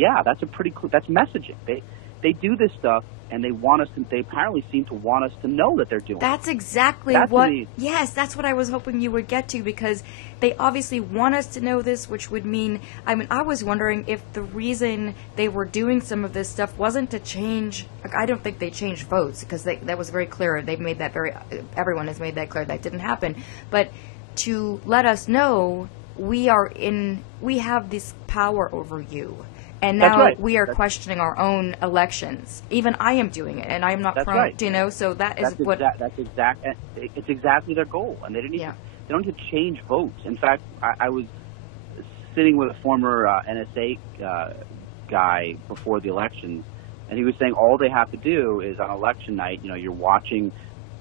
yeah, that's that's messaging. They do this stuff, and they want us to. They apparently seem to want us to know that they're doing. That's exactly Yes, that's what I was hoping you would get to, because they obviously want us to know this, which would mean. I mean, I was wondering if the reason they were doing some of this stuff wasn't to change. Like, I don't think they changed votes, because that was very clear. They've made that everyone has made that clear that didn't happen. But to let us know we have this power over you. And now we are questioning our own elections. Even I am doing it, and I am not prone, so it's exactly their goal. And they they don't need to change votes. In fact, I was sitting with a former NSA guy before the elections, and he was saying all they have to do is on election night, you're watching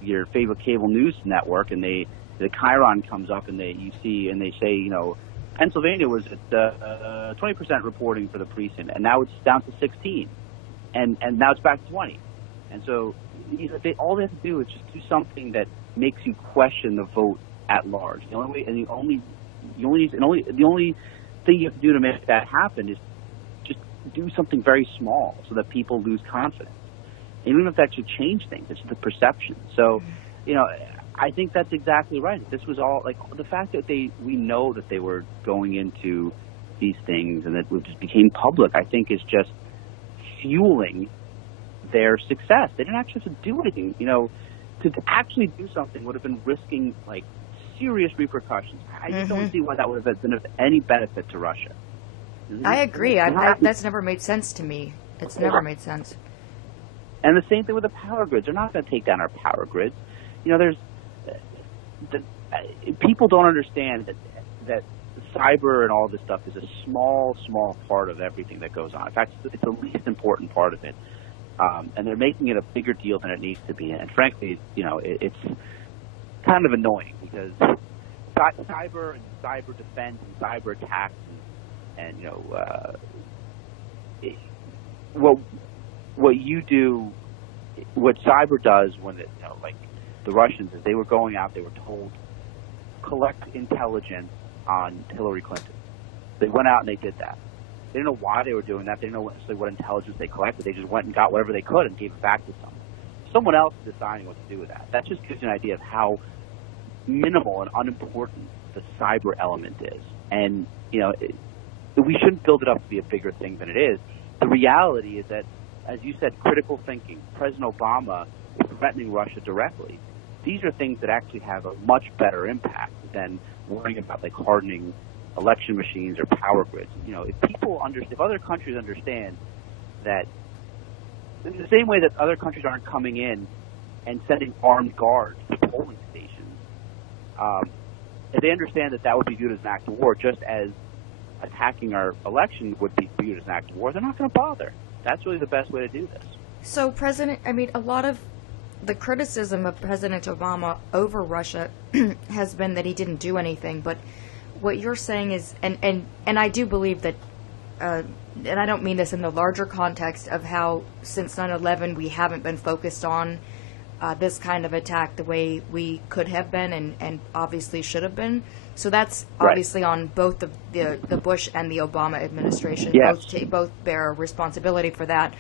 your favorite cable news network, and the Chiron comes up, and they say, Pennsylvania was at 20% reporting for the precinct, and now it's down to 16, and now it's back to 20. And so all they have to do is just do something that makes you question the vote at large. The only thing you have to do to make that happen is just do something very small so that people lose confidence. And even if that should change things, it's the perception. So, I think that's exactly right. This was all the fact that we know that they were going into these things and that it just became public, I think is just fueling their success. They didn't actually have to do anything. To actually do something would have been risking serious repercussions. I just don't see why that would have been of any benefit to Russia. I agree. That's never made sense to me. It's never made sense. And the same thing with the power grids. They're not going to take down our power grids. People don't understand that cyber and all this stuff is a small part of everything that goes on. In fact, it's the least important part of it, and they're making it a bigger deal than it needs to be. And frankly, it's kind of annoying because cyber and cyber defense and cyber attacks and what you do, what cyber does when it the Russians is they were going out, they were told, collect intelligence on Hillary Clinton. They went out and they did that. They didn't know why they were doing that. They didn't know necessarily what intelligence they collected. They just went and got whatever they could and gave it back to someone else is deciding what to do with that. That just gives you an idea of how minimal and unimportant the cyber element is. And, we shouldn't build it up to be a bigger thing than it is. The reality is that, as you said, critical thinking, President Obama is threatening Russia directly. These are things that actually have a much better impact than worrying about hardening election machines or power grids. If other countries understand that, in the same way that other countries aren't coming in and sending armed guards to polling stations, if they understand that would be viewed as an act of war, just as attacking our election would be viewed as an act of war, they're not going to bother. That's really the best way to do this. So, a lot of the criticism of President Obama over Russia has been that he didn't do anything. But what you're saying is, and I do believe that, and I don't mean this in the larger context of how since 9/11 we haven't been focused on this kind of attack the way we could have been and obviously should have been. So that's obviously on both the Bush and the Obama administration. Yes. Both bear responsibility for that.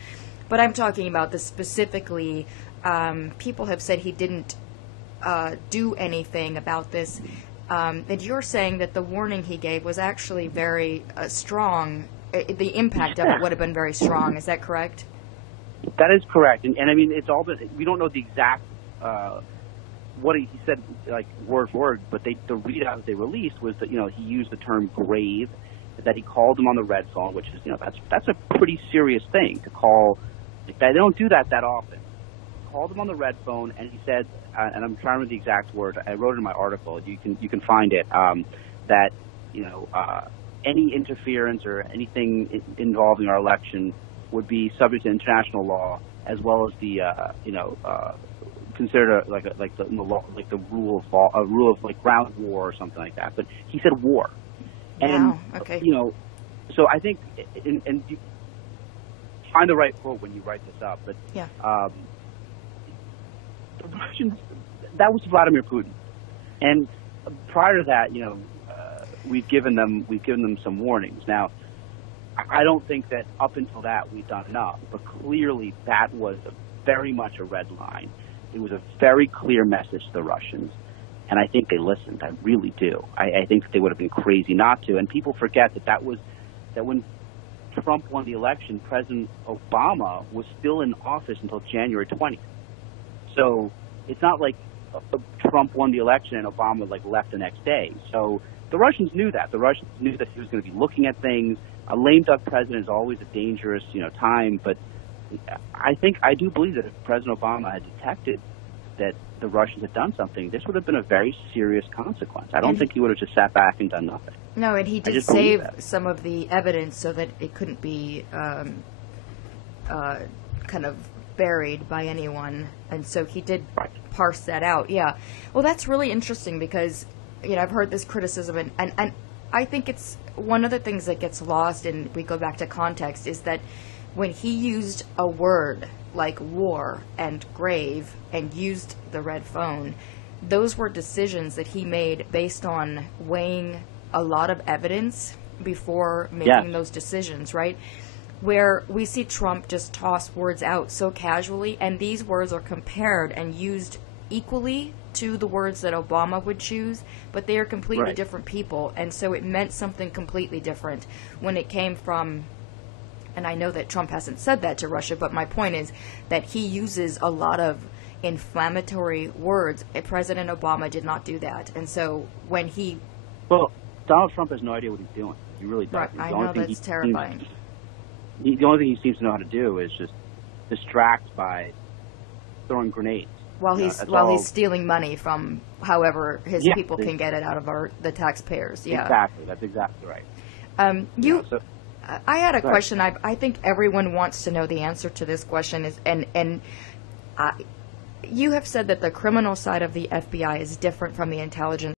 But I'm talking about this specifically. People have said he didn't do anything about this. And you're saying that the warning he gave was actually very strong. The impact of it would have been very strong. Is that correct? That is correct. And it's all been, we don't know the exact, what he said, word for word, but the readout that they released was that, he used the term grave, that he called them on the red phone, which is, that's a pretty serious thing to call. They don't do that often. Called him on the red phone, and he said, and I'm trying to remember the exact word. I wrote it in my article. You can find it. That any interference or anything involving our election would be subject to international law, as well as the considered the rule of law, a rule of ground war or something like that. But he said war, and wow. Okay. So I think and you find the right quote when you write this up. But yeah. The Russians, that was Vladimir Putin, and prior to that, we've given them some warnings. Now, I don't think that up until that we've done enough, but clearly that was very much a red line. It was a very clear message to the Russians, and I think they listened. I really do. I think that they would have been crazy not to. And people forget that when Trump won the election, President Obama was still in office until January 20th. So it's not like Trump won the election and Obama left the next day. So the Russians knew that. The Russians knew that he was going to be looking at things. A lame duck president is always a dangerous, time. But I do believe that if President Obama had detected that the Russians had done something, this would have been a very serious consequence. I don't think he would have just sat back and done nothing. No, and he did save some of the evidence so that it couldn't be kind of buried by anyone, and so he did parse that out. Yeah, well, that's really interesting because I've heard this criticism, and I think it's one of the things that gets lost, and we go back to context, is that when he used a word like war and grave and used the red phone, those were decisions that he made based on weighing a lot of evidence before making those decisions, right? Where we see Trump just toss words out so casually, and these words are compared and used equally to the words that Obama would choose, but they are completely different people, and so it meant something completely different when it came from, and I know that Trump hasn't said that to Russia, but my point is that he uses a lot of inflammatory words. President Obama did not do that, and so when he... Well, Donald Trump has no idea what he's doing. He really doesn't. Right, I know, that's terrifying. The only thing he seems to know how to do is just distract by throwing grenades. While he's stealing money from however his people can get it out of the taxpayers. Yeah, exactly. That's exactly right. I had a question. I think everyone wants to know the answer to this question. You have said that the criminal side of the FBI is different from the intelligence